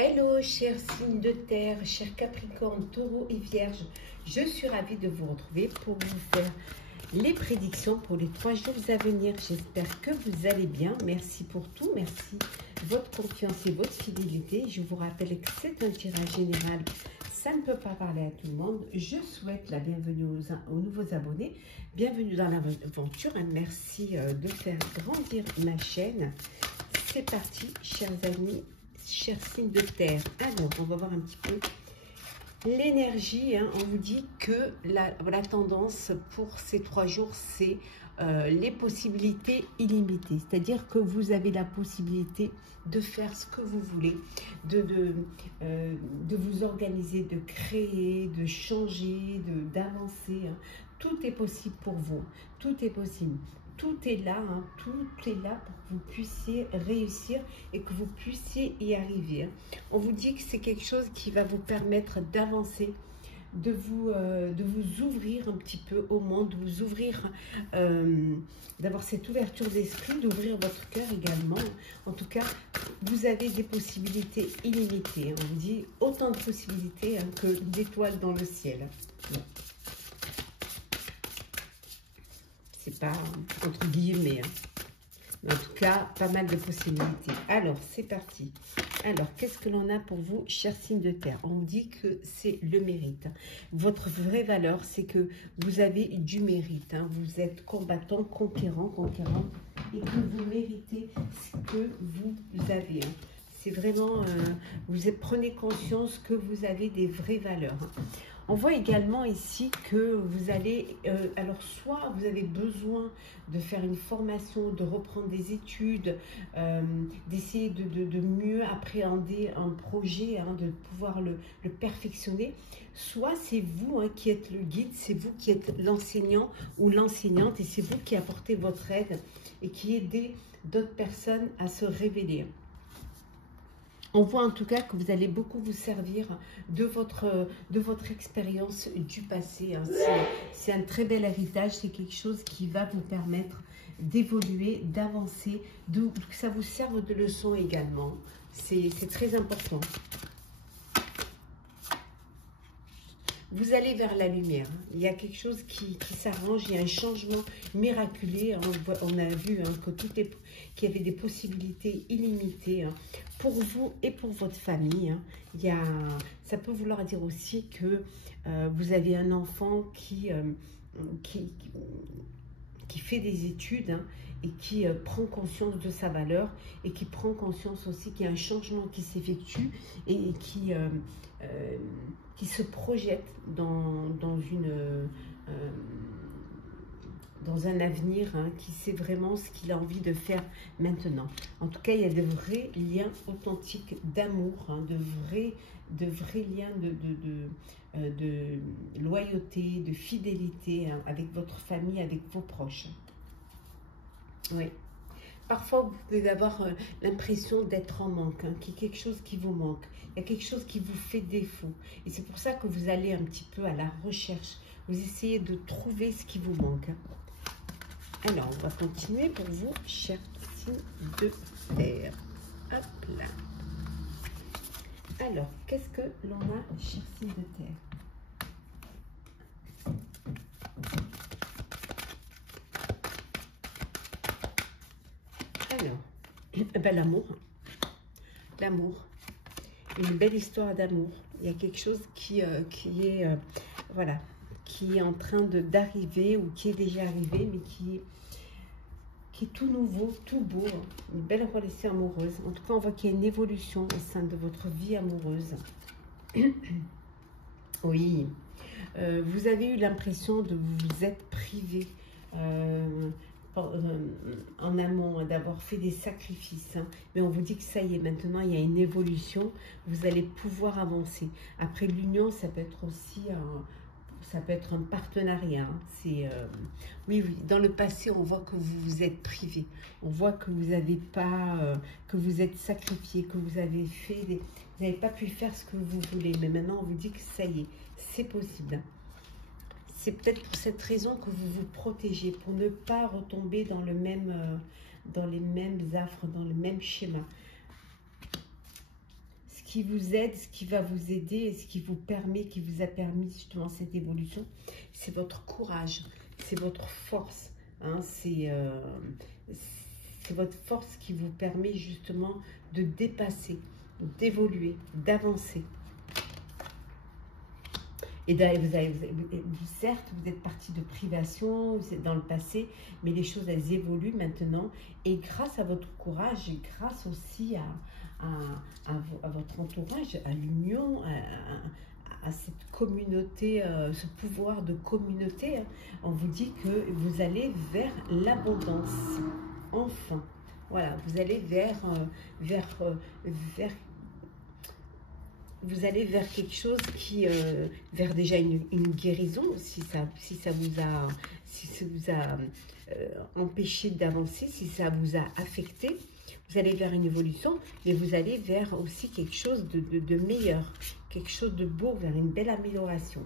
Hello, chers signes de terre, chers Capricorne, Taureau et Vierge. Je suis ravie de vous retrouver pour vous faire les prédictions pour les 3 jours à venir. J'espère que vous allez bien. Merci pour tout. Merci de votre confiance et votre fidélité. Je vous rappelle que c'est un tirage général. Ça ne peut pas parler à tout le monde. Je souhaite la bienvenue aux nouveaux abonnés. Bienvenue dans l'aventure. Merci de faire grandir ma chaîne. C'est parti, chers amis, chers signes de terre. Alors, on va voir un petit peu l'énergie. On vous dit que la tendance pour ces 3 jours, c'est les possibilités illimitées. C'est-à-dire que vous avez la possibilité de faire ce que vous voulez, de vous organiser, de créer, de changer, d'avancer. Tout est possible pour vous. Tout est possible. Tout est là, tout est là pour que vous puissiez réussir et que vous puissiez y arriver. On vous dit que c'est quelque chose qui va vous permettre d'avancer, de vous ouvrir un petit peu au monde, de vous ouvrir, d'avoir cette ouverture d'esprit, d'ouvrir votre cœur également. En tout cas, vous avez des possibilités illimitées. On vous dit autant de possibilités que d'étoiles dans le ciel. Bon. Pas entre guillemets, mais en tout cas pas mal de possibilités. Alors c'est parti. Alors qu'est-ce que l'on a pour vous, chers signes de terre? On dit que c'est le mérite. Votre vraie valeur, c'est que vous avez du mérite, vous êtes combattant, conquérant, conquérante, et que vous méritez ce que vous avez. C'est vraiment, prenez conscience que vous avez des vraies valeurs. On voit également ici que vous allez, alors soit vous avez besoin de faire une formation, de reprendre des études, d'essayer de mieux appréhender un projet, de pouvoir le perfectionner, soit c'est vous qui êtes le guide, c'est vous qui êtes l'enseignant ou l'enseignante et c'est vous qui apportez votre aide et qui aidez d'autres personnes à se révéler. On voit en tout cas que vous allez beaucoup vous servir de votre expérience du passé. C'est un très bel héritage, c'est quelque chose qui va vous permettre d'évoluer, d'avancer, que ça vous serve de leçon également. C'est très important. Vous allez vers la lumière. Il y a quelque chose qui s'arrange. Il y a un changement miraculeux. On a vu qu'il y avait des possibilités illimitées pour vous et pour votre famille. Ça peut vouloir dire aussi que vous avez un enfant qui fait des études et qui prend conscience de sa valeur et qui prend conscience aussi qu'il y a un changement qui s'effectue et qui se projette dans un avenir, qui sait vraiment ce qu'il a envie de faire maintenant. En tout cas, il y a de vrais liens authentiques d'amour, de vrais liens de loyauté, de fidélité avec votre famille, avec vos proches. Oui. Parfois, vous pouvez avoir l'impression d'être en manque, qu'il y a quelque chose qui vous manque, il y a quelque chose qui vous fait défaut. Et c'est pour ça que vous allez un petit peu à la recherche. Vous essayez de trouver ce qui vous manque. Alors, on va continuer pour vous, chers signes de terre. Hop là. Alors, qu'est-ce que l'on a, chers signes de terre? Alors, l'amour. L'amour. Une belle histoire d'amour. Il y a quelque chose qui est en train d'arriver ou qui est déjà arrivé, mais qui est tout nouveau, tout beau. Une belle relation amoureuse. En tout cas, on voit qu'il y a une évolution au sein de votre vie amoureuse. Oui. Vous avez eu l'impression de vous être privé en amont, d'avoir fait des sacrifices, mais on vous dit que ça y est, maintenant il y a une évolution, vous allez pouvoir avancer. Après l'union, ça peut être aussi un partenariat. Oui, dans le passé, on voit que vous vous êtes privé, on voit que vous n'avez pas, que vous êtes sacrifié, que vous avez fait, vous n'avez pas pu faire ce que vous voulez, mais maintenant on vous dit que ça y est, c'est possible. C'est peut-être pour cette raison que vous vous protégez, pour ne pas retomber dans les mêmes affres, dans le même schéma. Ce qui vous aide, ce qui va vous aider et ce qui vous permet, qui vous a permis justement cette évolution, c'est votre courage, c'est votre force. Hein, c'est votre force qui vous permet justement de dépasser, d'évoluer, d'avancer. Et certes, vous êtes parti de privation, vous êtes dans le passé, mais les choses, elles évoluent maintenant. Et grâce à votre courage, et grâce aussi à votre entourage, à l'union, à cette communauté, ce pouvoir de communauté, hein, on vous dit que vous allez vers l'abondance. Enfin, voilà, vous allez vous allez vers quelque chose qui, vers déjà une guérison, si ça vous a empêché d'avancer, si ça vous a affecté, vous allez vers une évolution, mais vous allez vers aussi quelque chose de meilleur, quelque chose de beau, vers une belle amélioration.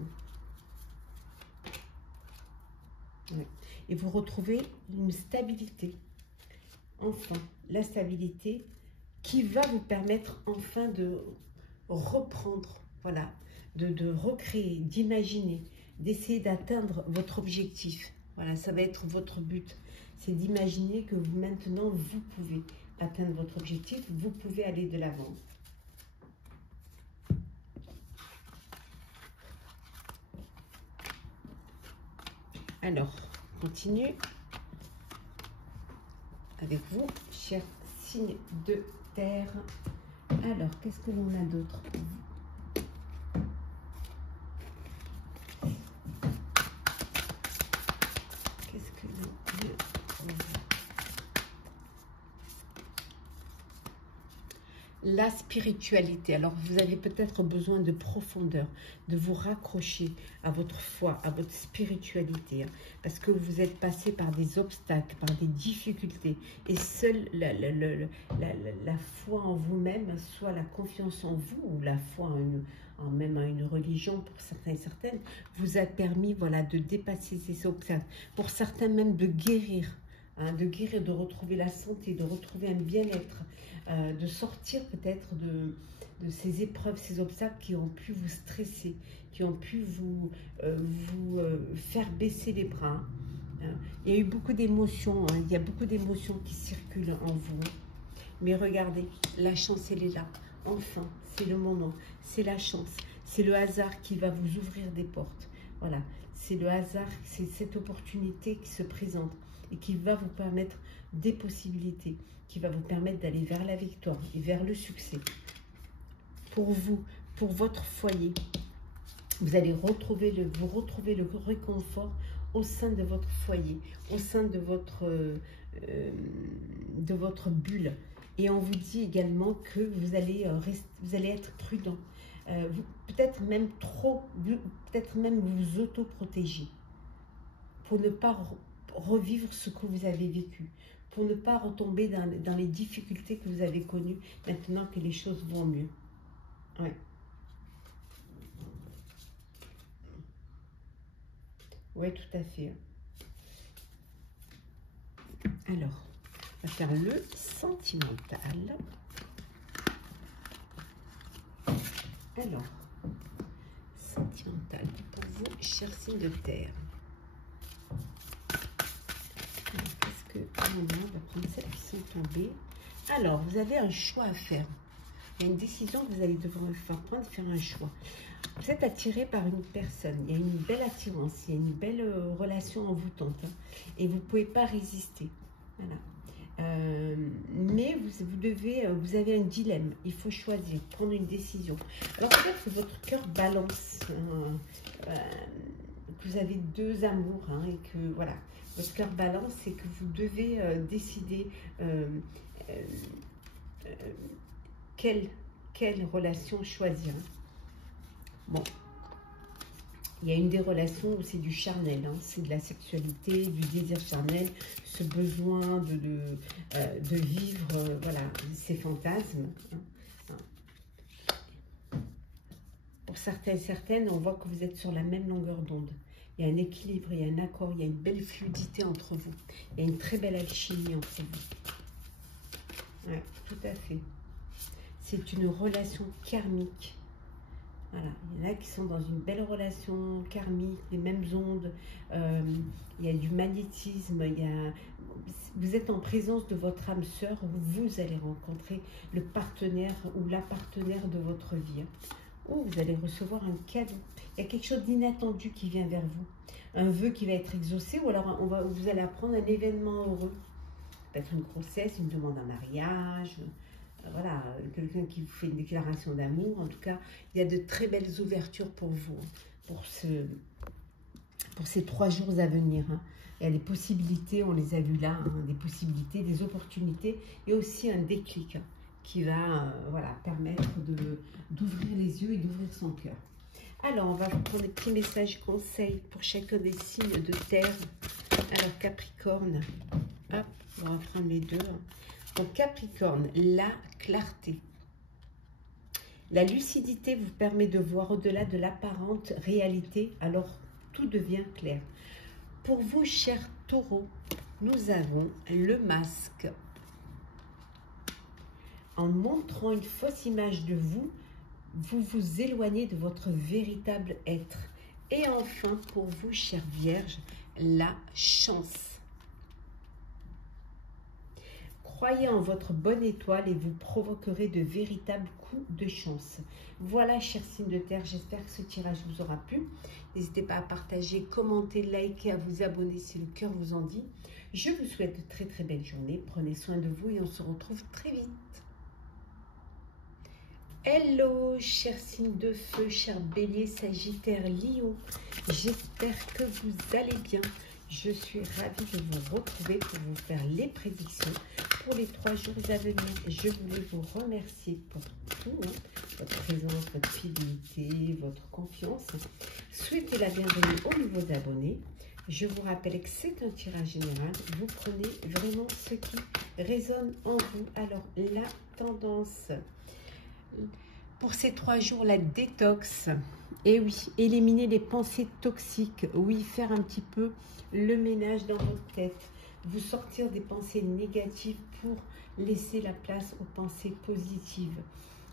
Ouais. Et vous retrouvez une stabilité, enfin, la stabilité qui va vous permettre enfin de reprendre, voilà, de recréer, d'imaginer, d'essayer d'atteindre votre objectif. Voilà, ça va être votre but. C'est d'imaginer que maintenant, vous pouvez atteindre votre objectif, vous pouvez aller de l'avant. Alors, on continue avec vous, chers signes de terre. Alors, qu'est-ce que l'on a d'autre? Qu'est-ce que l'on a? La spiritualité. Alors, vous avez peut-être besoin de profondeur, de vous raccrocher à votre foi, à votre spiritualité, hein, parce que vous êtes passé par des obstacles, par des difficultés, et seule la foi en vous-même, soit la confiance en vous, ou la foi même à une religion pour certains et certaines, vous a permis, voilà, de dépasser ces obstacles, pour certains même de guérir. Hein, de guérir, de retrouver la santé, de retrouver un bien-être, de sortir peut-être de ces épreuves, ces obstacles qui ont pu vous stresser, qui ont pu vous faire baisser les bras. Hein. Il y a eu beaucoup d'émotions, hein, il y a beaucoup d'émotions qui circulent en vous. Mais regardez, la chance, elle est là. Enfin, c'est le moment, c'est la chance, c'est le hasard qui va vous ouvrir des portes. Voilà, c'est le hasard, c'est cette opportunité qui se présente et qui va vous permettre des possibilités, qui va vous permettre d'aller vers la victoire et vers le succès. Pour vous, pour votre foyer, vous allez retrouver le réconfort au sein de votre foyer, au sein de votre bulle. Et on vous dit également que vous allez être prudent. Peut-être même peut-être même vous autoprotéger pour ne pas revivre ce que vous avez vécu, pour ne pas retomber dans les difficultés que vous avez connues maintenant que les choses vont mieux. Ouais. Oui, tout à fait. Alors, on va faire le sentimental. Alors, sentimental pour vous, chers signes de terre. Qu'est-ce que on va prendre celles qui sont tombées. Alors, vous avez un choix à faire. Il y a une décision que vous allez devoir faire un choix. Vous êtes attiré par une personne. Il y a une belle attirance, il y a une belle relation envoûtante. Hein, et vous ne pouvez pas résister. Voilà. Mais vous avez un dilemme. Il faut choisir, prendre une décision. Alors peut-être que votre cœur balance. Que vous avez deux amours, hein, et que voilà, votre cœur balance et que vous devez décider quelle relation choisir. Bon, il y a une des relations où c'est du charnel, hein, c'est de la sexualité, du désir charnel, ce besoin de vivre voilà, ces fantasmes. Hein. Pour certains et certaines, on voit que vous êtes sur la même longueur d'onde. Il y a un équilibre, il y a un accord, il y a une belle fluidité entre vous. Il y a une très belle alchimie entre vous. Oui, tout à fait. c'est une relation karmique. Voilà, il y en a qui sont dans une belle relation karmique, les mêmes ondes, il y a du magnétisme, vous êtes en présence de votre âme sœur, vous allez rencontrer le partenaire ou la partenaire de votre vie. Ou vous allez recevoir un cadeau. Il y a quelque chose d'inattendu qui vient vers vous. Un vœu qui va être exaucé, ou alors vous allez apprendre un événement heureux. Peut-être une grossesse, une demande en mariage, voilà, quelqu'un qui vous fait une déclaration d'amour. En tout cas, il y a de très belles ouvertures pour vous, pour ces 3 jours à venir. Il y a des possibilités, on les a vues là, des possibilités, des opportunités, et aussi un déclic qui va voilà, permettre d'ouvrir les yeux et d'ouvrir son cœur. Alors, on va prendre des petits messages conseils pour chacun des signes de terre. Alors, Capricorne, hop, on va prendre les deux. Donc, Capricorne, la clarté. La lucidité vous permet de voir au-delà de l'apparente réalité, alors tout devient clair. Pour vous, chers taureaux, nous avons le masque. En montrant une fausse image de vous, vous vous éloignez de votre véritable être. Et enfin, pour vous, chères vierges, la chance. Croyez en votre bonne étoile et vous provoquerez de véritables coups de chance. Voilà, chers signes de terre, j'espère que ce tirage vous aura plu. N'hésitez pas à partager, commenter, liker, à vous abonner si le cœur vous en dit. Je vous souhaite de très très belles journées. Prenez soin de vous et on se retrouve très vite. Hello, chers signes de feu, chers béliers, sagittaires, lions. J'espère que vous allez bien. Je suis ravie de vous retrouver pour vous faire les prédictions pour les 3 jours à venir. Je voulais vous remercier pour tout, votre présence, votre fidélité, votre confiance. Souhaitez la bienvenue aux nouveaux abonnés. Je vous rappelle que c'est un tirage général. Vous prenez vraiment ce qui résonne en vous. Alors, la tendance pour ces 3 jours, la détox. Et oui, éliminer les pensées toxiques. Oui, faire un petit peu le ménage dans votre tête. Vous sortir des pensées négatives pour laisser la place aux pensées positives.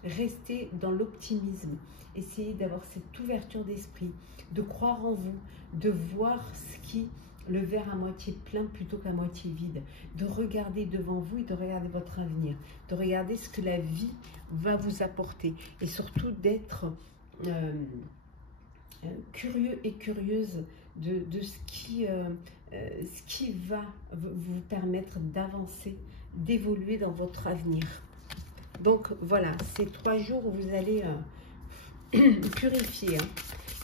Restez dans l'optimisme. Essayez d'avoir cette ouverture d'esprit, de croire en vous, de voir le verre à moitié plein plutôt qu'à moitié vide, de regarder devant vous et de regarder votre avenir, de regarder ce que la vie va vous apporter et surtout d'être curieux et curieuse de ce qui va vous permettre d'avancer, d'évoluer dans votre avenir. Donc voilà, ces 3 jours où vous allez purifier,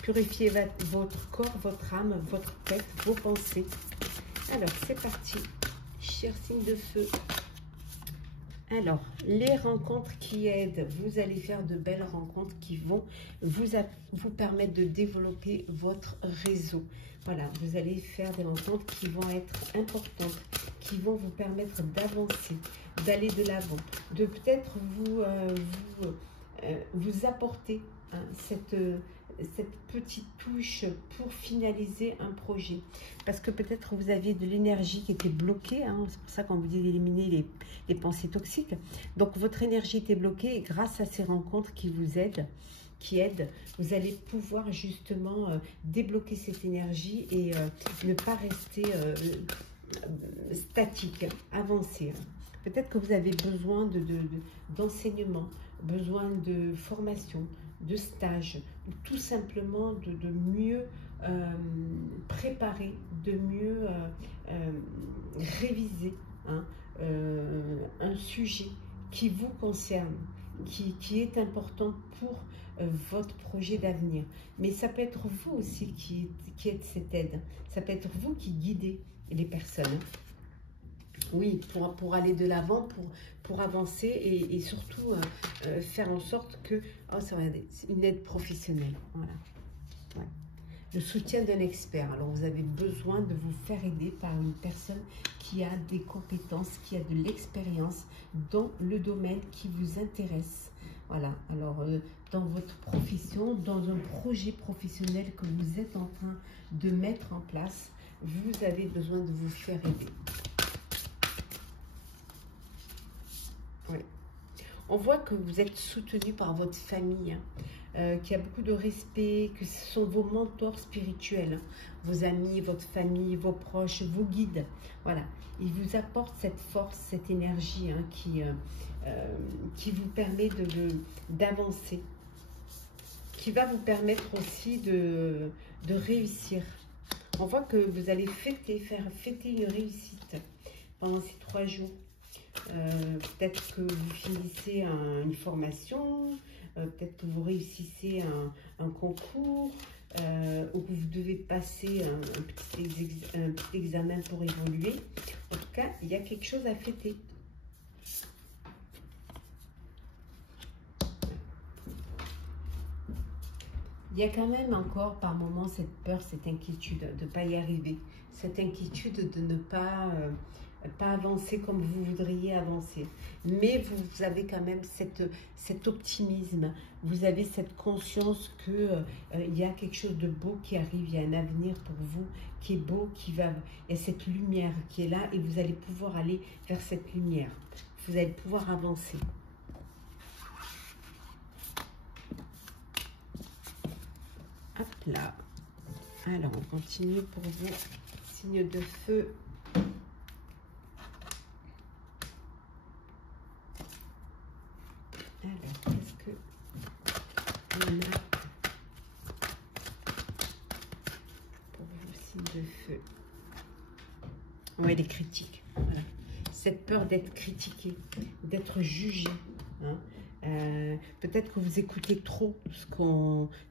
purifier votre corps, votre âme, votre tête, vos pensées. Alors, c'est parti, chers signes de feu. Alors, les rencontres qui aident, vous allez faire de belles rencontres qui vont vous permettre de développer votre réseau. Voilà, vous allez faire des rencontres qui vont être importantes, qui vont vous permettre d'avancer, d'aller de l'avant, de peut-être vous apporter cette petite touche pour finaliser un projet. Parce que peut-être vous aviez de l'énergie qui était bloquée. C'est pour ça qu'on vous dit d'éliminer les pensées toxiques. Donc votre énergie était bloquée et grâce à ces rencontres qui vous aident, vous allez pouvoir justement débloquer cette énergie et ne pas rester statique, avancer. Peut-être que vous avez besoin d'enseignement, besoin de formation, de stage, ou tout simplement de mieux préparer, de mieux réviser un sujet qui vous concerne, qui est important pour votre projet d'avenir. Mais ça peut être vous aussi qui êtes cette aide. Ça peut être vous qui guidez les personnes. Oui, pour aller de l'avant, pour avancer et surtout faire en sorte que... Oh, ça va, c'est une aide professionnelle. Voilà. Ouais. Le soutien d'un expert. Alors, vous avez besoin de vous faire aider par une personne qui a des compétences, qui a de l'expérience dans le domaine qui vous intéresse. Voilà. Alors, dans votre profession, dans un projet professionnel que vous êtes en train de mettre en place, vous avez besoin de vous faire aider. Oui. On voit que vous êtes soutenu par votre famille, hein, qu'il y a beaucoup de respect, que ce sont vos mentors spirituels, hein, vos amis, votre famille, vos proches, vos guides. Voilà, ils vous apportent cette force, cette énergie, hein, qui vous permet d'avancer, qui va vous permettre aussi de réussir. On voit que vous allez faire fêter une réussite pendant ces 3 jours. Peut-être que vous finissez une formation, peut-être que vous réussissez un concours, ou que vous devez passer un petit examen pour évoluer. En tout cas, il y a quelque chose à fêter. Il y a quand même encore par moments cette peur, cette inquiétude de ne pas y arriver, cette inquiétude de ne pas avancer comme vous voudriez avancer. Mais vous avez quand même cet optimisme, vous avez cette conscience qu'il y a quelque chose de beau qui arrive, il y a un avenir pour vous qui est beau, il y a cette lumière qui est là et vous allez pouvoir aller vers cette lumière, vous allez pouvoir avancer. Hop là. Alors, on continue pour vous. Signe de feu. Alors, qu'est-ce que on a pour vous, signe de feu? Oui, les critiques. Voilà. Cette peur d'être critiqué, d'être jugé. Hein. Peut-être que vous écoutez trop ce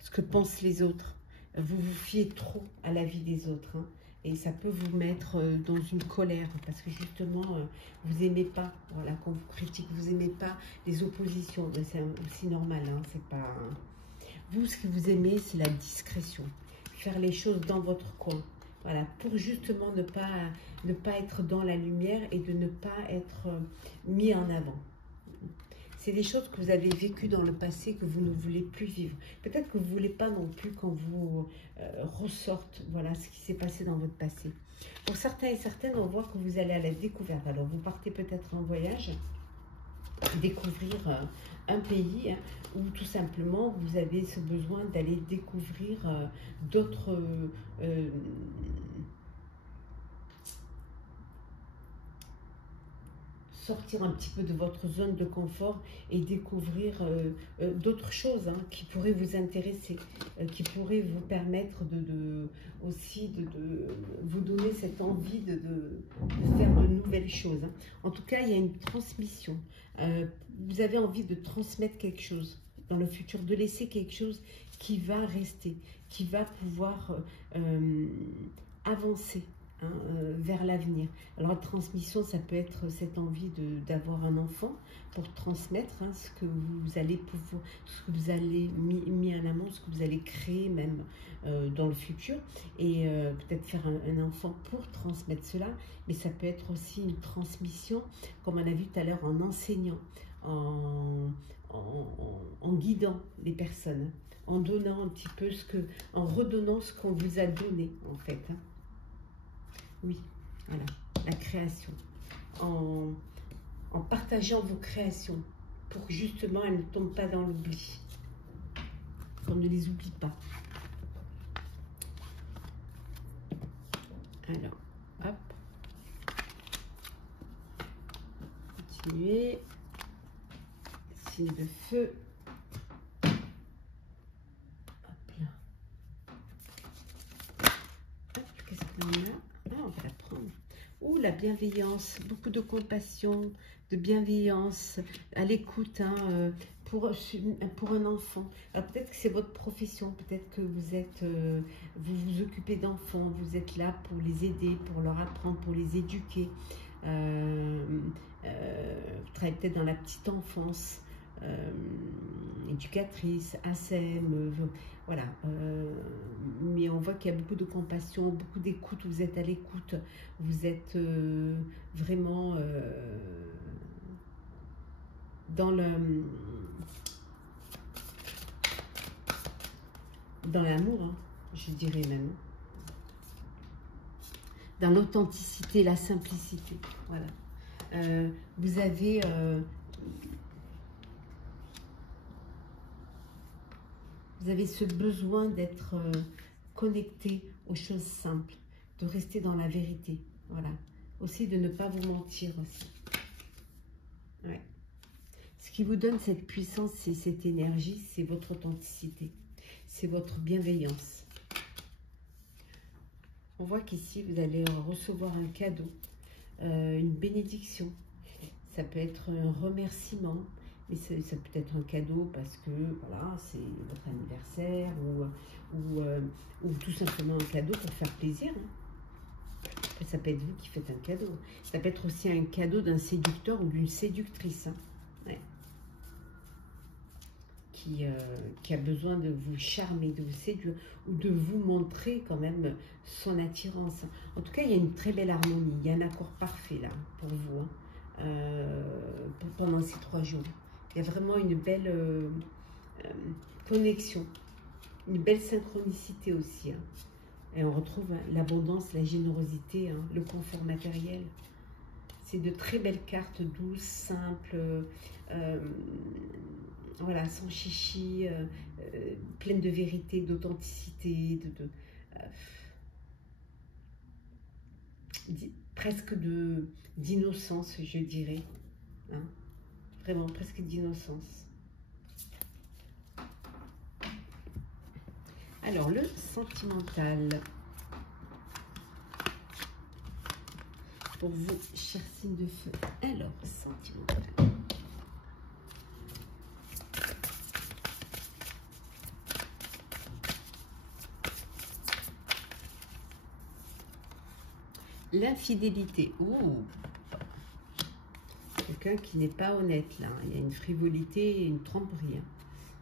que pensent les autres. Vous vous fiez trop à l'avis des autres. Hein, et ça peut vous mettre dans une colère parce que justement, vous n'aimez pas, voilà, quand vous critique, vous n'aimez pas les oppositions. C'est aussi normal. Hein, c'est pas... Vous, ce que vous aimez, c'est la discrétion. Faire les choses dans votre coin. Voilà, pour justement ne pas être dans la lumière et de ne pas être mis en avant. C'est des choses que vous avez vécues dans le passé que vous ne voulez plus vivre. Peut-être que vous ne voulez pas non plus qu'on vous ressorte, voilà, ce qui s'est passé dans votre passé. Pour certains et certaines, on voit que vous allez à la découverte. Alors, vous partez peut-être en voyage, découvrir un pays, hein, ou tout simplement, vous avez ce besoin d'aller découvrir d'autres... sortir un petit peu de votre zone de confort et découvrir d'autres choses, hein, qui pourraient vous intéresser, qui pourraient vous permettre aussi de vous donner cette envie de faire de nouvelles choses. Hein. En tout cas, il y a une transmission. Vous avez envie de transmettre quelque chose dans le futur, de laisser quelque chose qui va rester, qui va pouvoir avancer. Hein, vers l'avenir. Alors la transmission, ça peut être cette envie d'avoir un enfant pour transmettre, hein, ce que vous allez pouvoir, ce que vous allez mis en amont, ce que vous allez créer même dans le futur, et peut-être faire un enfant pour transmettre cela, mais ça peut être aussi une transmission, comme on a vu tout à l'heure, en enseignant, en guidant les personnes, en donnant un petit peu en redonnant ce qu'on vous a donné en fait. Hein. Oui, voilà, la création. En partageant vos créations pour que justement elles ne tombent pas dans l'oubli. Qu'on ne les oublie pas. Alors, hop. Continuez. Signe de feu. Hop là. Hop, qu'est-ce qu'on a? Ah, on va la prendre. Ouh, la bienveillance, beaucoup de compassion, de bienveillance, à l'écoute, hein, pour un enfant. Peut-être que c'est votre profession, peut-être que vous vous occupez d'enfants, vous êtes là pour les aider, pour leur apprendre, pour les éduquer. Vous travaillez peut-être dans la petite enfance. Éducatrice, ASEM, voilà, mais on voit qu'il y a beaucoup de compassion, beaucoup d'écoute, vous êtes à l'écoute, vous êtes vraiment dans l'amour, hein, je dirais même, dans l'authenticité, la simplicité, voilà. Vous avez Vous avez ce besoin d'être connecté aux choses simples, de rester dans la vérité. Voilà. Aussi de ne pas vous mentir aussi. Ouais. Ce qui vous donne cette puissance et cette énergie, c'est votre authenticité. C'est votre bienveillance. On voit qu'ici, vous allez recevoir un cadeau, une bénédiction. Ça peut être un remerciement, mais ça peut être un cadeau parce que voilà, c'est votre anniversaire ou tout simplement un cadeau pour faire plaisir. Hein. Ça peut être vous qui faites un cadeau. Ça peut être aussi un cadeau d'un séducteur ou d'une séductrice. Hein. Ouais. Qui a besoin de vous charmer, de vous séduire ou de vous montrer quand même son attirance. En tout cas, il y a une très belle harmonie. Il y a un accord parfait là pour vous. Hein. Pendant ces 3 jours. Il y a vraiment une belle connexion, une belle synchronicité aussi. Hein. Et on retrouve hein, l'abondance, la générosité, hein, le confort matériel. C'est de très belles cartes douces, simples, voilà, sans chichi, pleines de vérité, d'authenticité, presque d'innocence, je dirais. Hein. Vraiment, presque d'innocence. Alors, le sentimental. Pour vous, chers signes de feu. Alors, sentimental. L'infidélité. Oh, quelqu'un qui n'est pas honnête là. Il y a une frivolité et une tromperie. Hein.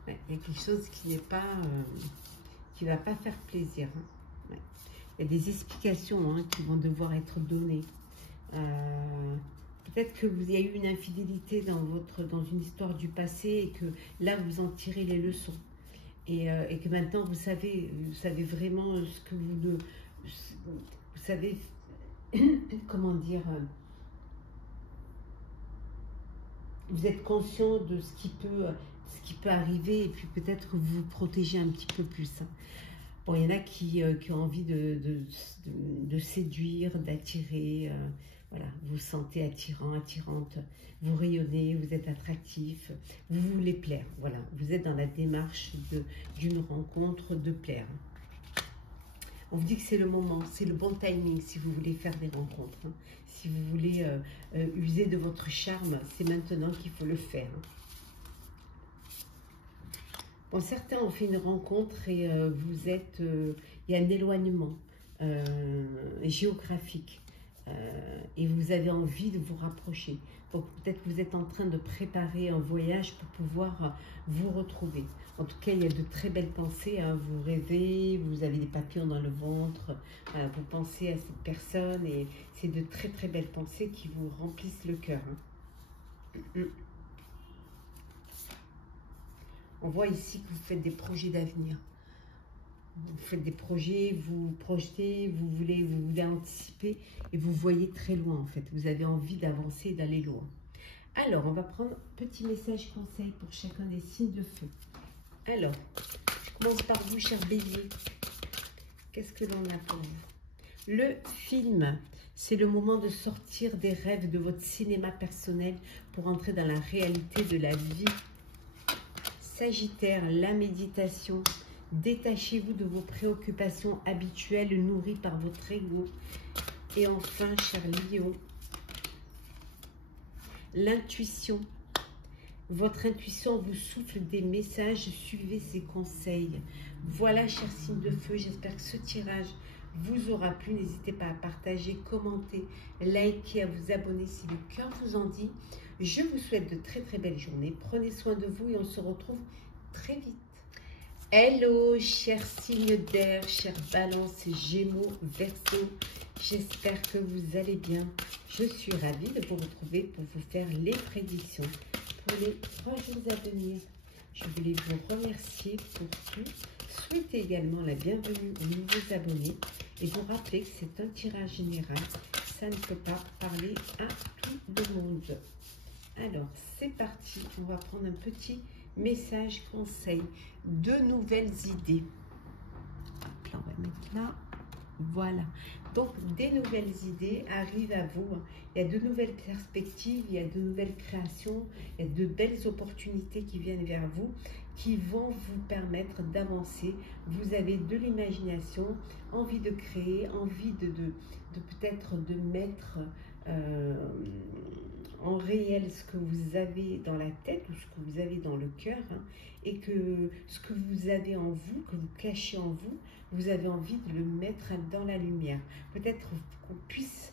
Ouais, il y a quelque chose qui n'est pas, qui va pas faire plaisir. Hein. Ouais. Il y a des explications hein, qui vont devoir être données. Peut-être que vous y a eu une infidélité dans une histoire du passé et que là vous en tirez les leçons et que maintenant vous savez vraiment ce que vous savez comment dire, vous êtes conscient de ce qui peut arriver et puis peut-être que vous vous protégez un petit peu plus. Hein. Bon, il y en a qui ont envie de séduire, d'attirer. Voilà, vous sentez attirant, attirante, vous rayonnez, vous êtes attractif, vous voulez plaire. Voilà, vous êtes dans la démarche d'une rencontre, de plaire. On vous dit que c'est le moment, c'est le bon timing si vous voulez faire des rencontres. Hein. Si vous voulez user de votre charme, c'est maintenant qu'il faut le faire. Hein. Bon, certains ont fait une rencontre et vous êtes, il y a un éloignement géographique et vous avez envie de vous rapprocher. Donc peut-être que vous êtes en train de préparer un voyage pour pouvoir vous retrouver. En tout cas, il y a de très belles pensées. Hein. Vous rêvez, vous avez des papillons dans le ventre, vous pensez à cette personne et c'est de très très belles pensées qui vous remplissent le cœur. Hein. On voit ici que vous faites des projets d'avenir. Vous faites des projets, vous vous projetez, vous voulez anticiper et vous voyez très loin en fait. Vous avez envie d'avancer et d'aller loin. Alors, on va prendre un petit message conseil pour chacun des signes de feu. Alors, je commence par vous, cher Bélier. Qu'est-ce que l'on a pour vous? Le film, c'est le moment de sortir des rêves de votre cinéma personnel pour entrer dans la réalité de la vie. Sagittaire, la méditation. Détachez-vous de vos préoccupations habituelles nourries par votre ego. Et enfin, cher Lion, l'intuition. Votre intuition vous souffle des messages, suivez ses conseils. Voilà, chers signes de feu, j'espère que ce tirage vous aura plu. N'hésitez pas à partager, commenter, liker, à vous abonner si le cœur vous en dit. Je vous souhaite de très très belles journées. Prenez soin de vous et on se retrouve très vite. Hello, chers signes d'air, chers balances, gémeaux, verseaux. J'espère que vous allez bien. Je suis ravie de vous retrouver pour vous faire les prédictions pour les 3 jours à venir. Je voulais vous remercier pour tout. Souhaitez également la bienvenue aux nouveaux abonnés et vous rappeler que c'est un tirage général. Ça ne peut pas parler à tout le monde. Alors, c'est parti. On va prendre un petit messages, conseils, de nouvelles idées. Hop là, on va mettre là. Voilà. Donc, des nouvelles idées arrivent à vous. Il y a de nouvelles perspectives, il y a de nouvelles créations, il y a de belles opportunités qui viennent vers vous, qui vont vous permettre d'avancer. Vous avez de l'imagination, envie de créer, envie de peut-être de mettre en réel ce que vous avez dans la tête ou ce que vous avez dans le cœur, hein, et que ce que vous avez en vous, que vous cachez en vous, vous avez envie de le mettre dans la lumière. Peut-être qu'on puisse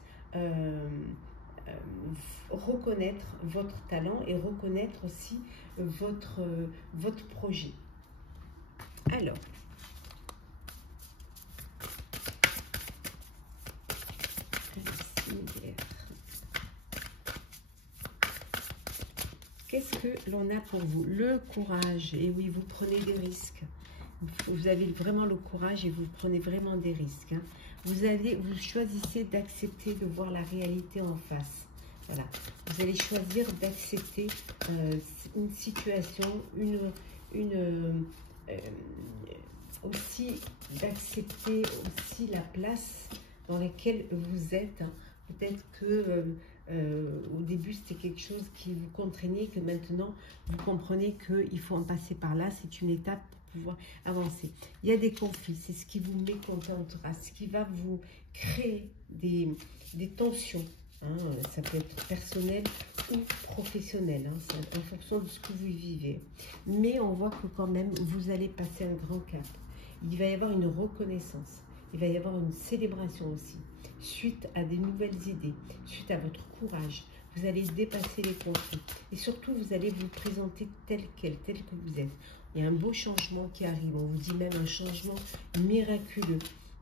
reconnaître votre talent et reconnaître aussi votre projet. Alors, qu'est-ce que l'on a pour vous? Le courage. Et oui, vous prenez des risques. Vous avez vraiment le courage et vous prenez vraiment des risques. Hein. Vous choisissez d'accepter de voir la réalité en face. Voilà. Vous allez choisir d'accepter une situation, aussi d'accepter aussi la place dans laquelle vous êtes. Hein. Peut-être que au début c'était quelque chose qui vous contraignait, que maintenant vous comprenez qu'il faut en passer par là. C'est une étape pour pouvoir avancer. Il y a des conflits, c'est ce qui vous mécontentera, ce qui va vous créer des tensions. Hein, ça peut être personnel ou professionnel, hein, c'est en fonction de ce que vous vivez. Mais on voit que quand même, vous allez passer un grand cap. Il va y avoir une reconnaissance, il va y avoir une célébration aussi, suite à des nouvelles idées, suite à votre courage. Vous allez dépasser les conflits et surtout, vous allez vous présenter tel que vous êtes. Il y a un beau changement qui arrive, on vous dit même un changement miraculeux.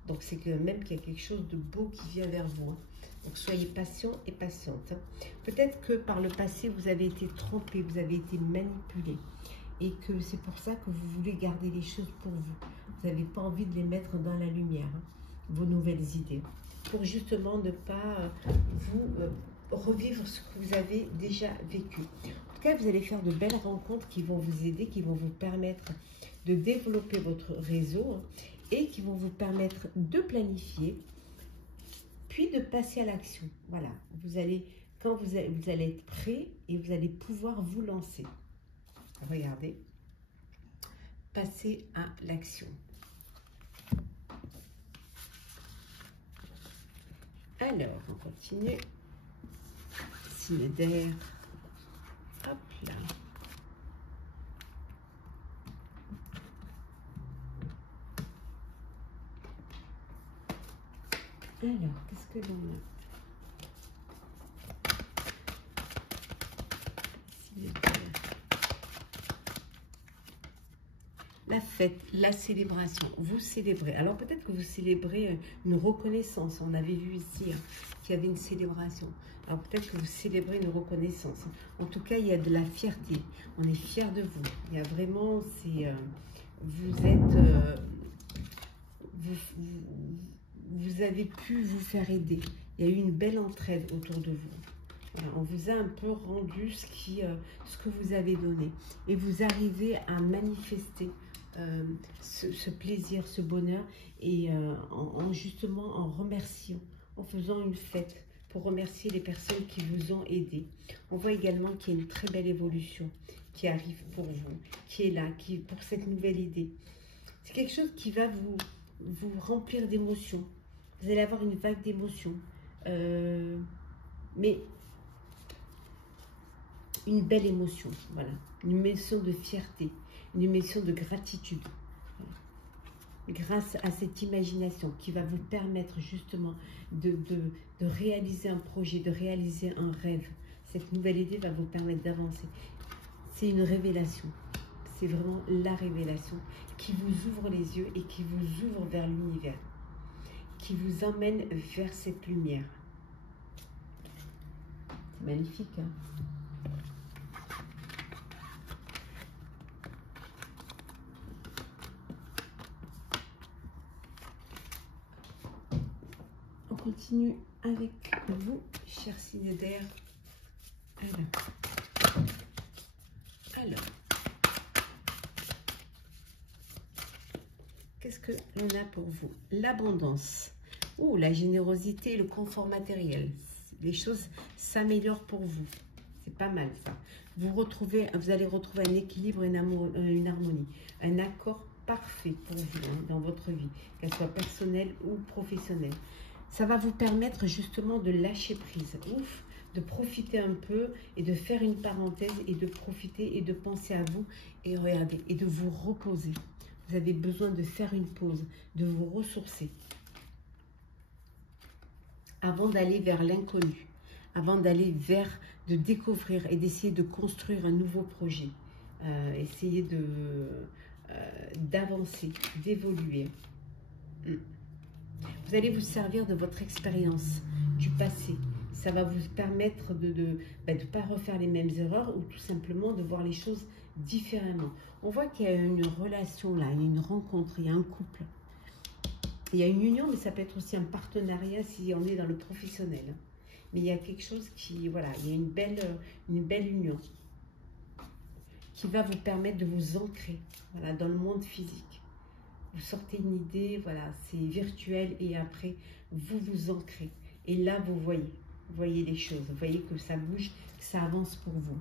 Donc, c'est que même qu'il y a quelque chose de beau qui vient vers vous. Hein. Donc, soyez patient et patiente. Hein. Peut-être que par le passé, vous avez été trompé, vous avez été manipulé. Et que c'est pour ça que vous voulez garder les choses pour vous. Vous n'avez pas envie de les mettre dans la lumière, hein, vos nouvelles idées. Pour justement ne pas vous revivre ce que vous avez déjà vécu. En tout cas, vous allez faire de belles rencontres qui vont vous aider, qui vont vous permettre de développer votre réseau, hein, et qui vont vous permettre de planifier, puis de passer à l'action. Voilà, vous allez être prêt et vous allez pouvoir vous lancer. Regardez, passer à l'action. Alors, on continue. Signe d'air. Hop là. Alors, qu'est-ce que l'on a? Signe d'air. La fête, la célébration, vous célébrez. Alors peut-être que vous célébrez une reconnaissance. On avait vu ici, hein, qu'il y avait une célébration. Alors peut-être que vous célébrez une reconnaissance. En tout cas, il y a de la fierté. On est fiers de vous. Il y a vraiment, vous avez pu vous faire aider. Il y a eu une belle entraide autour de vous. Voilà, on vous a un peu rendu ce que vous avez donné. Et vous arrivez à manifester ce plaisir, ce bonheur, et justement en remerciant, en faisant une fête pour remercier les personnes qui vous ont aidé. On voit également qu'il y a une très belle évolution qui arrive pour vous, qui est là, pour cette nouvelle idée. C'est quelque chose qui va vous remplir d'émotions. Vous allez avoir une vague d'émotions, mais une belle émotion, voilà, une émotion de fierté, une émotion de gratitude, voilà. Grâce à cette imagination qui va vous permettre justement de réaliser un projet, de réaliser un rêve. Cette nouvelle idée va vous permettre d'avancer. C'est une révélation, c'est vraiment la révélation qui vous ouvre les yeux et qui vous ouvre vers l'univers, qui vous emmène vers cette lumière. C'est magnifique, hein? On continue avec vous, chers signes d'air. Alors, qu'est-ce que l'on a pour vous? L'abondance. Ouh, la générosité et le confort matériel. Les choses s'améliorent pour vous. C'est pas mal ça. Vous allez retrouver un équilibre, une harmonie, un accord parfait pour vous hein, dans votre vie, qu'elle soit personnelle ou professionnelle. Ça va vous permettre justement de lâcher prise. Ouf, de profiter un peu et de faire une parenthèse et de profiter et de penser à vous et regardez et de vous reposer. Vous avez besoin de faire une pause, de vous ressourcer avant d'aller vers l'inconnu, avant d'aller vers de découvrir et d'essayer de construire un nouveau projet, essayer d'avancer, d'évoluer. Vous allez vous servir de votre expérience du passé. Ça va vous permettre de ne pas refaire les mêmes erreurs ou tout simplement de voir les choses différemment. On voit qu'il y a une relation là, il y a une rencontre, il y a un couple. Il y a une union, mais ça peut être aussi un partenariat si on est dans le professionnel. Mais il y a quelque chose qui, voilà, il y a une belle union qui va vous permettre de vous ancrer voilà, dans le monde physique. Vous sortez une idée, voilà, c'est virtuel et après, vous vous ancrez. Et là, vous voyez les choses, vous voyez que ça bouge, que ça avance pour vous.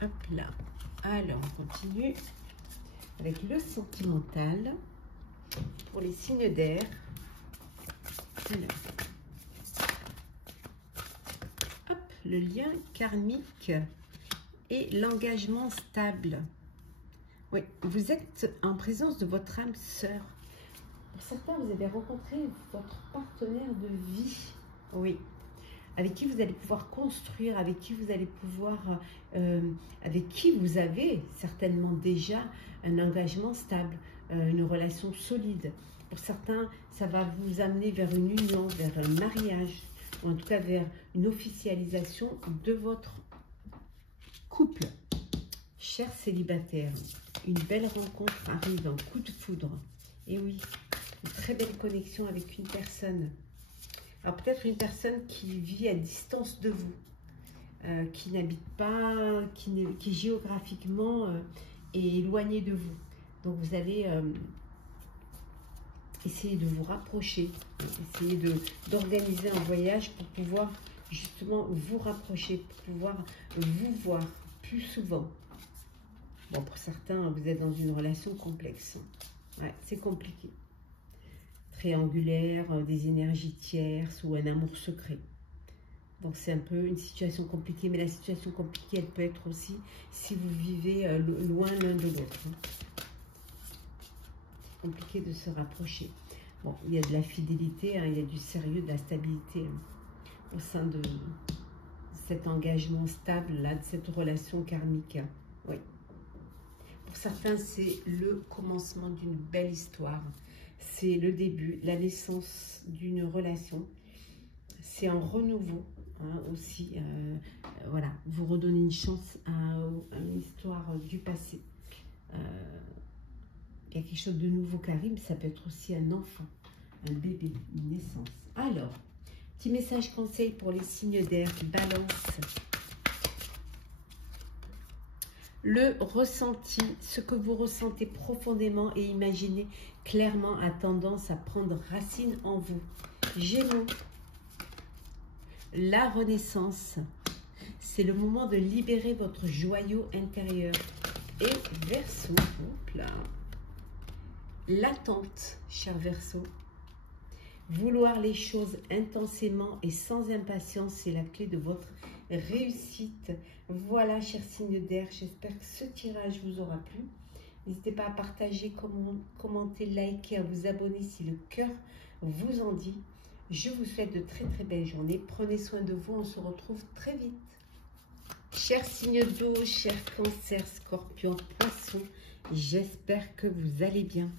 Hop là. Alors, on continue avec le sentimental pour les signes d'air. Alors, hop, le lien karmique et l'engagement stable. Oui, vous êtes en présence de votre âme sœur. Pour certains, vous avez rencontré votre partenaire de vie. Oui. Avec qui vous allez pouvoir construire, avec qui vous allez pouvoir, avec qui vous avez certainement déjà un engagement stable, une relation solide. Pour certains, ça va vous amener vers une union, vers un mariage, ou en tout cas vers une officialisation de votre couple. Chers célibataires, une belle rencontre arrive, un coup de foudre. Et oui, une très belle connexion avec une personne. Alors peut-être une personne qui vit à distance de vous, qui n'habite pas, qui géographiquement est éloignée de vous. Donc vous allez essayer de vous rapprocher, essayer d'organiser un voyage pour pouvoir justement vous rapprocher, pour pouvoir vous voir plus souvent. Bon, pour certains, vous êtes dans une relation complexe. Ouais, c'est compliqué. Triangulaire, des énergies tierces ou un amour secret. Donc c'est un peu une situation compliquée, mais la situation compliquée, elle peut être aussi si vous vivez loin l'un de l'autre. C'est compliqué de se rapprocher. Bon, il y a de la fidélité, hein, il y a du sérieux, de la stabilité hein, au sein de cet engagement stable, là, de cette relation karmique. Oui. Pour certains, c'est le commencement d'une belle histoire. C'est le début, la naissance d'une relation. C'est un renouveau hein, aussi. Voilà, vous redonnez une chance à une histoire du passé. Il y a quelque chose de nouveau qui arrive. Ça peut être aussi un enfant, un bébé, une naissance. Alors, petit message conseil pour les signes d'air. Balance. Le ressenti, ce que vous ressentez profondément et imaginez clairement a tendance à prendre racine en vous. Gémeaux, la renaissance, c'est le moment de libérer votre joyau intérieur. Et Verseau, l'attente, cher Verseau. Vouloir les choses intensément et sans impatience, c'est la clé de votre réussite. Voilà, chers signes d'air, j'espère que ce tirage vous aura plu. N'hésitez pas à partager, commenter, liker, à vous abonner si le cœur vous en dit. Je vous souhaite de très très belles journées. Prenez soin de vous, on se retrouve très vite. Chers signes d'eau, chers cancers, scorpions, poissons, j'espère que vous allez bien.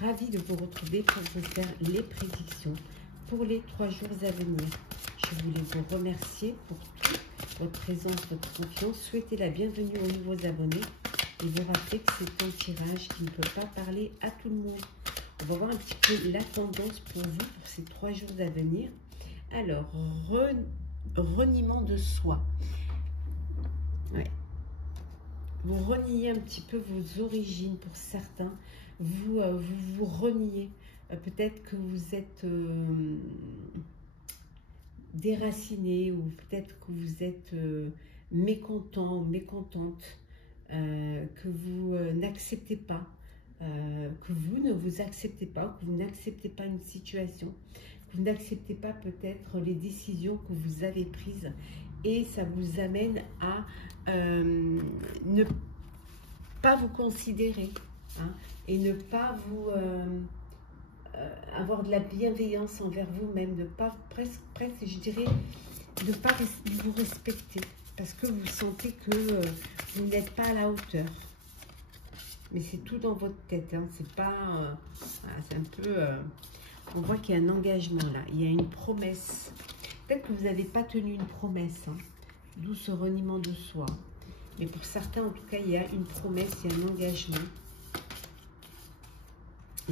Ravie de vous retrouver pour vous faire les prédictions pour les 3 jours à venir. Je voulais vous remercier pour toute votre présence, votre confiance. Souhaitez la bienvenue aux nouveaux abonnés et vous rappeler que c'est un tirage qui ne peut pas parler à tout le monde. On va voir un petit peu la tendance pour vous pour ces 3 jours à venir. Alors, reniement de soi. Ouais. vous reniez un petit peu vos origines pour certains. Vous reniez. Peut-être que vous êtes déraciné ou peut-être que vous êtes mécontent ou mécontente, que vous n'acceptez pas, que vous ne vous acceptez pas, que vous n'acceptez pas une situation, que vous n'acceptez pas peut-être les décisions que vous avez prises et ça vous amène à ne pas vous considérer, hein, et ne pas vous avoir de la bienveillance envers vous-même, de pas presque je dirais de pas vous respecter parce que vous sentez que vous n'êtes pas à la hauteur. Mais c'est tout dans votre tête, hein. C'est pas voilà, c'est un peu on voit qu'il y a un engagement là, il y a une promesse. Peut-être que vous n'avez pas tenu une promesse, hein, d'où ce reniement de soi. Mais pour certains, en tout cas, il y a une promesse, il y a un engagement.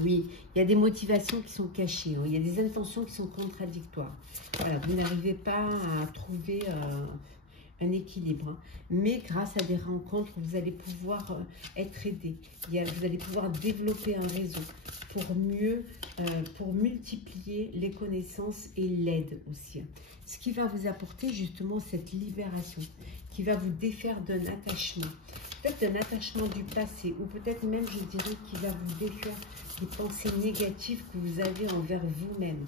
Oui, il y a des motivations qui sont cachées, hein. Il y a des intentions qui sont contradictoires. Voilà, vous n'arrivez pas à trouver un équilibre, hein. Mais grâce à des rencontres, vous allez pouvoir être aidé. Vous allez pouvoir développer un réseau pour multiplier les connaissances et l'aide aussi. Ce qui va vous apporter justement cette libération, qui va vous défaire d'un attachement. Peut-être d'un attachement du passé, ou peut-être même, je dirais, qui va vous défaire des pensées négatives que vous avez envers vous-même.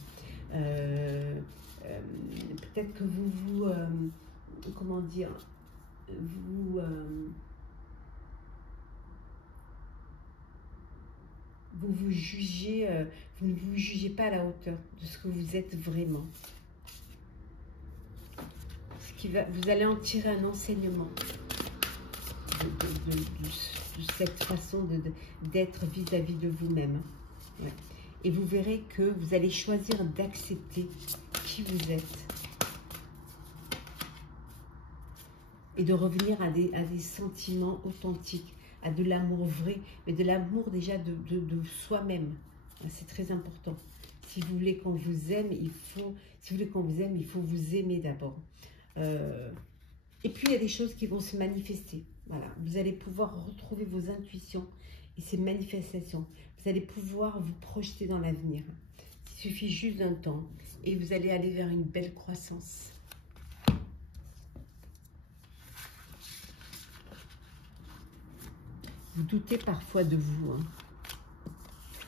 Peut-être que comment dire, vous jugez, vous ne vous jugez pas à la hauteur de ce que vous êtes vraiment. Vous allez en tirer un enseignement de cette façon d'être vis-à-vis de vous-même. Ouais. Et vous verrez que vous allez choisir d'accepter qui vous êtes. Et de revenir à des sentiments authentiques, à de l'amour vrai, mais de l'amour déjà de soi-même. C'est très important. Si vous voulez qu'on vous aime, il faut vous aimer d'abord. Et puis il y a des choses qui vont se manifester. Voilà, vous allez pouvoir retrouver vos intuitions et ces manifestations. Vous allez pouvoir vous projeter dans l'avenir. Il suffit juste d'un temps et vous allez aller vers une belle croissance. Vous doutez parfois de vous, hein.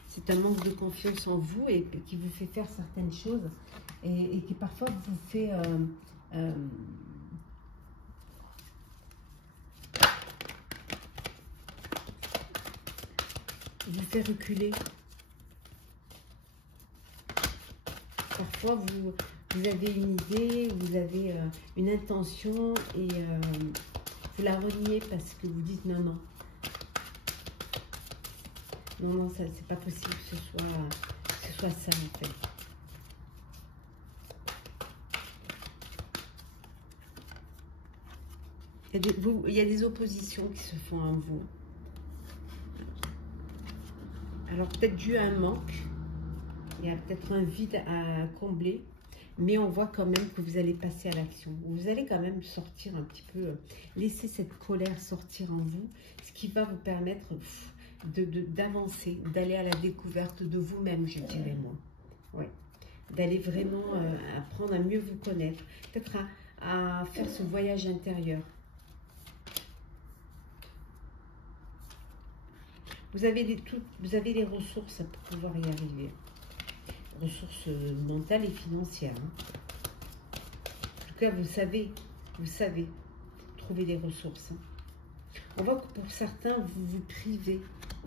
C'est un manque de confiance en vous et qui vous fait faire certaines choses et qui parfois vous fait reculer. Parfois vous avez une idée, vous avez une intention et vous la reniez parce que vous dites non, non. Non, ça c'est pas possible que ce soit ça en fait. Il y a des oppositions qui se font à vous. Alors peut-être dû à un manque, il y a peut-être un vide à combler, mais on voit quand même que vous allez passer à l'action. Vous allez quand même sortir un petit peu, laisser cette colère sortir en vous, ce qui va vous permettre d'avancer, d'aller à la découverte de vous-même, je dirais moi. Oui. D'aller vraiment apprendre à mieux vous connaître, peut-être à faire ce voyage intérieur. Vous avez les ressources pour pouvoir y arriver. Ressources mentales et financières, hein. En tout cas, vous savez trouver des ressources, hein. On voit que pour certains, vous vous privez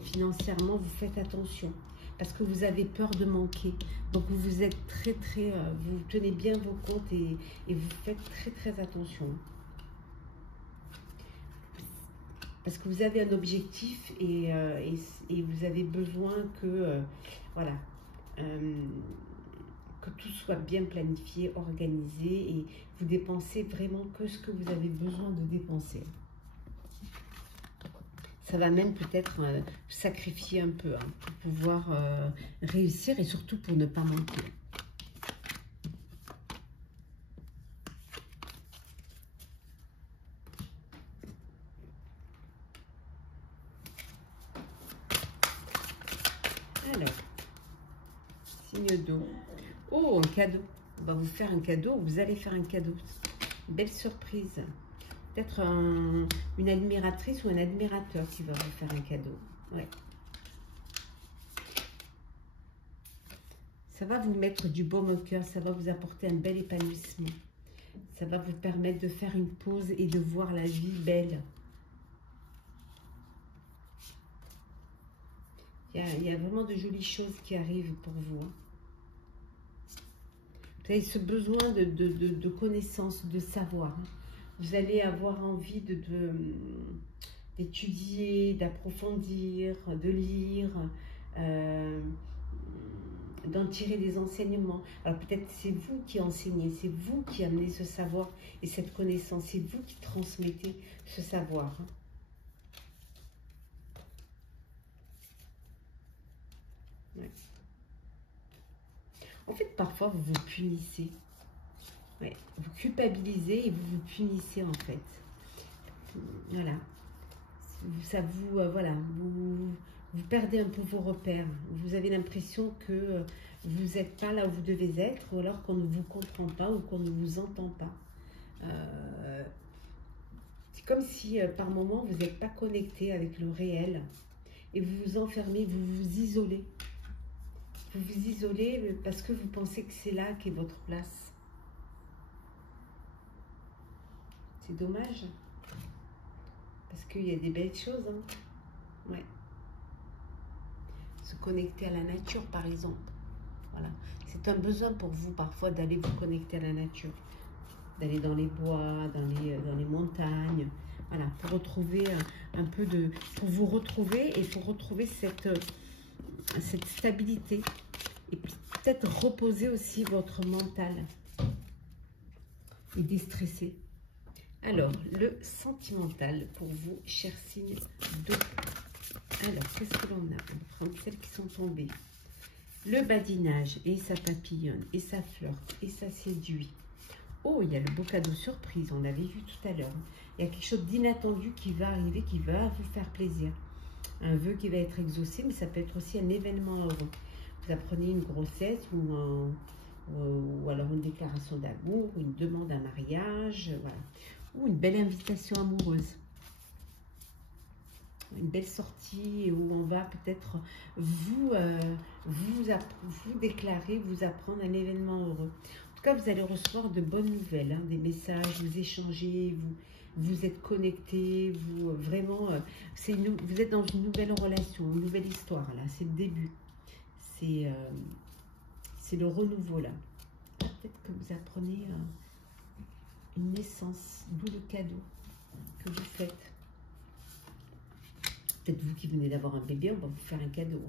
financièrement, vous faites attention parce que vous avez peur de manquer. Donc vous êtes vous tenez bien vos comptes et vous faites très attention. Parce que vous avez un objectif et vous avez besoin que, voilà, que tout soit bien planifié, organisé et vous dépensez vraiment que ce que vous avez besoin de dépenser. Ça va même peut-être sacrifier un peu, hein, pour pouvoir réussir et surtout pour ne pas manquer. signe d'eau. Oh, un cadeau. On va vous faire un cadeau, vous allez faire un cadeau. Belle surprise. Peut-être une admiratrice ou un admirateur qui va vous faire un cadeau. Ouais. Ça va vous mettre du baume au cœur, ça va vous apporter un bel épanouissement. Ça va vous permettre de faire une pause et de voir la vie belle. Il y a vraiment de jolies choses qui arrivent pour vous. Hein. Vous avez ce besoin de connaissance, de savoir. Hein. Vous allez avoir envie d'étudier, d'approfondir, de lire, d'en tirer des enseignements. Alors peut-être c'est vous qui enseignez, c'est vous qui amenez ce savoir et cette connaissance, c'est vous qui transmettez ce savoir. Hein. Ouais. En fait, parfois, vous vous punissez. Ouais. Vous culpabilisez et vous vous punissez, en fait. Voilà. Ça vous, voilà, vous perdez un peu vos repères. Vous avez l'impression que vous n'êtes pas là où vous devez être, ou alors qu'on ne vous comprend pas ou qu'on ne vous entend pas. C'est comme si, par moment, vous n'êtes pas connecté avec le réel. Et vous vous enfermez, vous vous isolez. Vous vous isolez parce que vous pensez que c'est là qu'est votre place. C'est dommage. Parce qu'il y a des belles choses. Hein. Ouais. Se connecter à la nature, par exemple. Voilà. C'est un besoin pour vous, parfois, d'aller vous connecter à la nature. D'aller dans les bois, dans les montagnes. Voilà. Pour retrouver un peu de... Pour vous retrouver et pour retrouver cette stabilité. Et peut-être reposer aussi votre mental. Et déstresser. Alors, le sentimental pour vous, chers signes d'eau. Alors, qu'est-ce que l'on a? On va prendre celles qui sont tombées. Le badinage, et ça papillonne, et ça flirte, et ça séduit. Oh, il y a le beau cadeau surprise, on l'avait vu tout à l'heure. Il y a quelque chose d'inattendu qui va arriver, qui va vous faire plaisir. Un vœu qui va être exaucé, mais ça peut être aussi un événement heureux. Vous apprenez une grossesse ou alors une déclaration d'amour, une demande à mariage, voilà. Ou une belle invitation amoureuse. Une belle sortie où on va peut-être vous déclarer, vous apprendre un événement heureux. En tout cas, vous allez recevoir de bonnes nouvelles, hein, des messages, vous échangez, vous êtes connectés, vous vraiment, vous êtes dans une nouvelle relation, une nouvelle histoire, là, c'est le début. C'est le renouveau, là. Peut-être que vous apprenez une naissance, d'où le cadeau que vous faites. Peut-être vous qui venez d'avoir un bébé, on va vous faire un cadeau.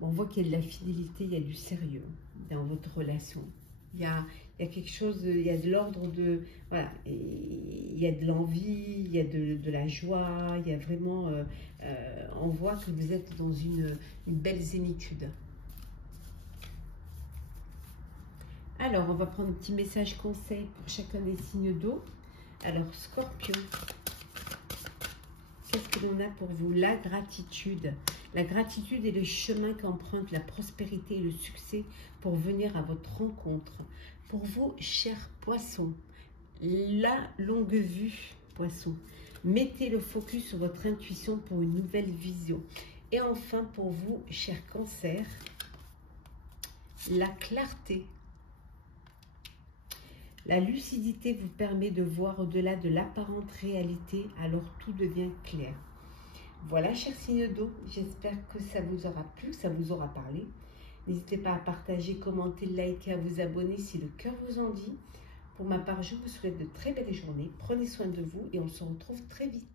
On voit qu'il y a de la fidélité, il y a du sérieux dans votre relation. Il y a quelque chose, il y a de l'ordre de... Voilà, il y a de l'envie, il y a de la joie, il y a vraiment... on voit que vous êtes dans une belle zénitude. Alors, on va prendre un petit message conseil pour chacun des signes d'eau. Alors, Scorpion, qu'est-ce que l'on a pour vous? La gratitude. La gratitude est le chemin qu'emprunte la prospérité et le succès pour venir à votre rencontre. Pour vous, chers poissons, la longue vue, poissons. Mettez le focus sur votre intuition pour une nouvelle vision. Et enfin, pour vous, chers cancers, la clarté. La lucidité vous permet de voir au-delà de l'apparente réalité, alors tout devient clair. Voilà, chers signes d'eau, j'espère que ça vous aura plu, ça vous aura parlé. N'hésitez pas à partager, commenter, liker, à vous abonner si le cœur vous en dit. Pour ma part, je vous souhaite de très belles journées. Prenez soin de vous et on se retrouve très vite.